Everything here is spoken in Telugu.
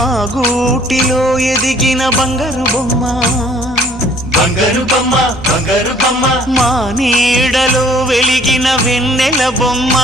మా గూటిలో ఎదిగిన బంగారు బొమ్మ. బంగారు బొమ్మ బంగారు బొమ్మ. మా నీడలో వెలిగిన వెన్నెల బొమ్మ.